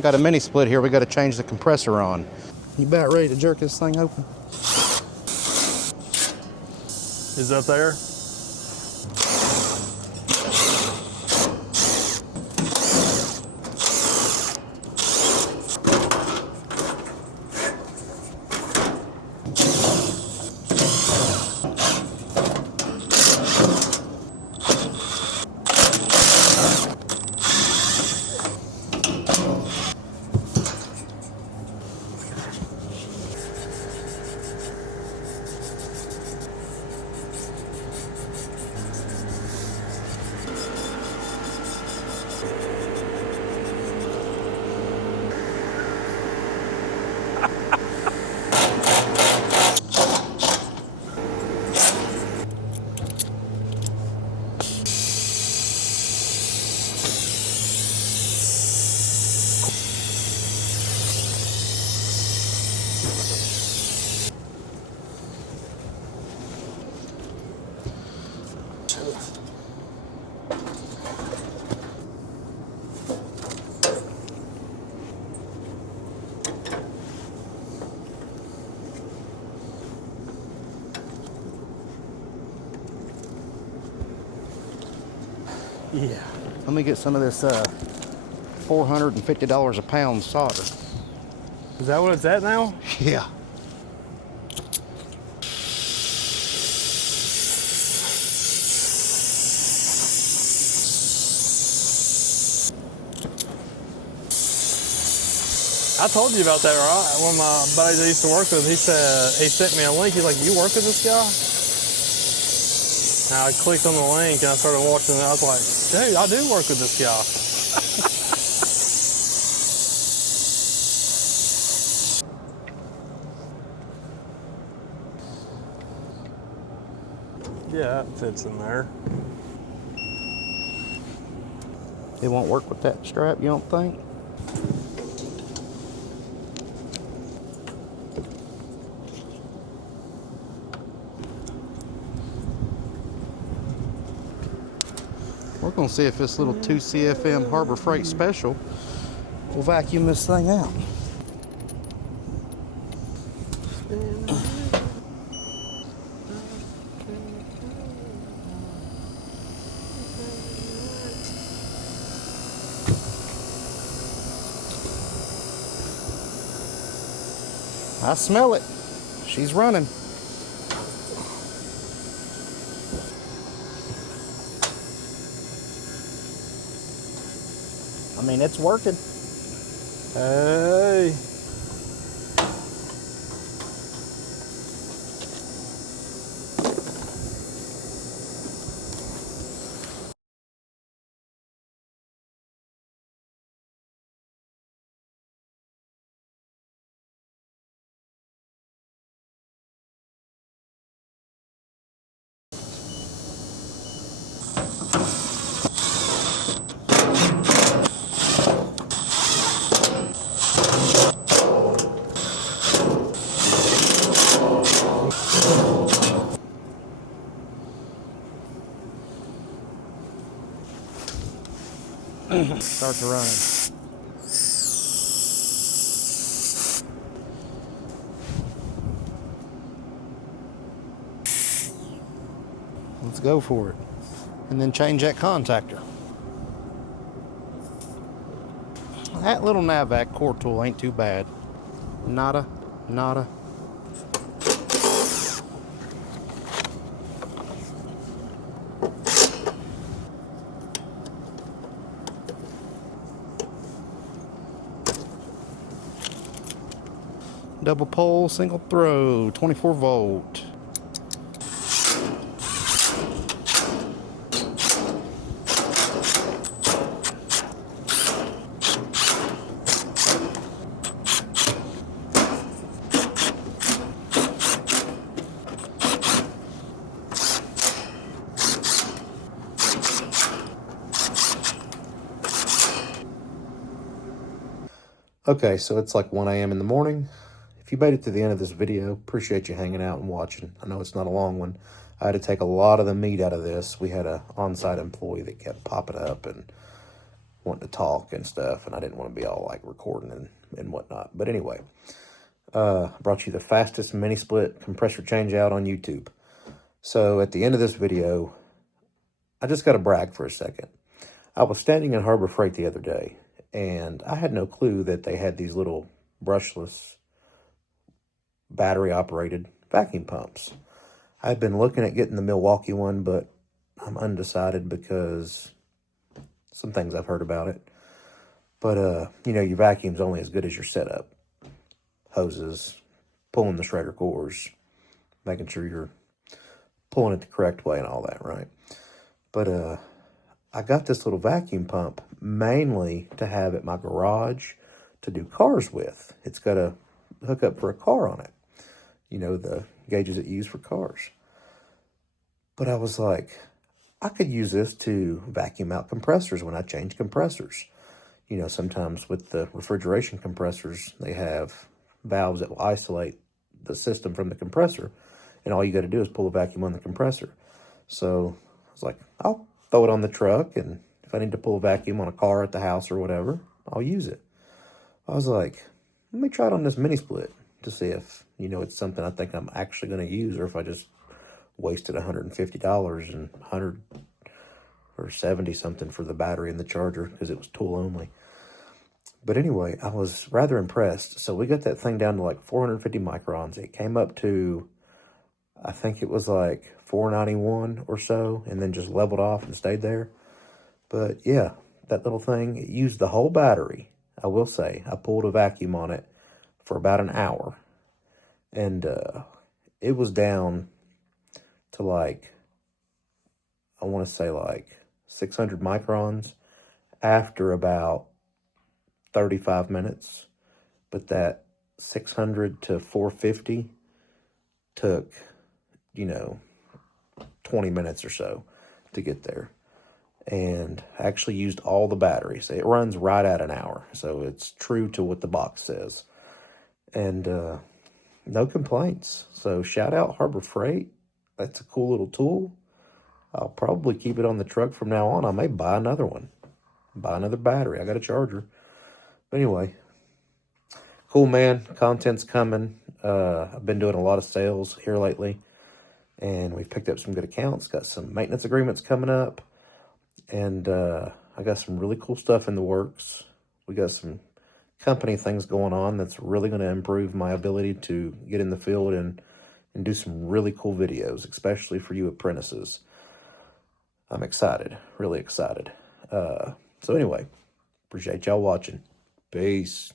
Got a mini split here. We got to change the compressor on. You about ready to jerk this thing open? Is that there? Yeah. Let me get some of this $450 a pound solder. Is that what it's at now? Yeah. I told you about that, right? One of my buddies I used to work with, he said, he sent me a link. He's like, you work with this guy? And I clicked on the link and I started watching it. I was like, dude, I do work with this guy. Yeah, that fits in there. It won't work with that strap, you don't think? We're gonna see if this little 2 CFM Harbor Freight Special will vacuum this thing out. I smell it. She's running. I mean, it's working. Hey. Starts running. Let's go for it. And then change that contactor. That little Navac core tool ain't too bad. Nada, nada. Double pole, single throw, 24 volt. Okay, so it's like 1 a.m. in the morning. If you made it to the end of this video, appreciate you hanging out and watching. I know it's not a long one. I had to take a lot of the meat out of this. We had an on-site employee that kept popping up, and wanting to talk and stuff, and I didn't want to be all like recording and whatnot. But anyway, I brought you the fastest mini split compressor change out on YouTube. So at the end of this video, I just got to brag for a second. I was standing in Harbor Freight the other day, and I had no clue that they had these little brushless battery-operated vacuum pumps. I've been looking at getting the Milwaukee one, but I'm undecided because some things I've heard about it. But, you know, your vacuum's only as good as your setup. Hoses, pulling the shredder cores, making sure you're pulling it the correct way and all that, right? But, I got this little vacuum pump mainly to have at my garage to do cars with. It's got a hookup for a car on it. You know, the gauges that you use for cars. But I was like, I could use this to vacuum out compressors when I change compressors. You know, sometimes with the refrigeration compressors, they have valves that will isolate the system from the compressor, and all you got to do is pull a vacuum on the compressor. So I was like, I'll throw it on the truck, and if I need to pull a vacuum on a car at the house or whatever, I'll use it. I was like, let me try it on this mini split to see if, you know, it's something I think I'm actually going to use, or if I just wasted $150 and 100 or 70 something for the battery and the charger because it was tool only. But anyway, I was rather impressed. So we got that thing down to like 450 microns. It came up to, I think it was like 491 or so, and then just leveled off and stayed there. But yeah, that little thing, it used the whole battery. I will say, I pulled a vacuum on it for about an hour, and it was down to like, I want to say like 600 microns after about 35 minutes. But that 600 to 450 took, you know, 20 minutes or so to get there. And I actually used all the batteries. It runs right at an hour, so it's true to what the box says. And no complaints. So shout out Harbor Freight. That's a cool little tool. I'll probably keep it on the truck from now on. I may buy another one. Buy another battery. I got a charger. But anyway, cool, man. Content's coming. I've been doing a lot of sales here lately, and we've picked up some good accounts. Got some maintenance agreements coming up, and I got some really cool stuff in the works. We got some company things going on that's really going to improve my ability to get in the field and do some really cool videos, especially for you apprentices. I'm excited, really excited. So anyway, appreciate y'all watching. Peace.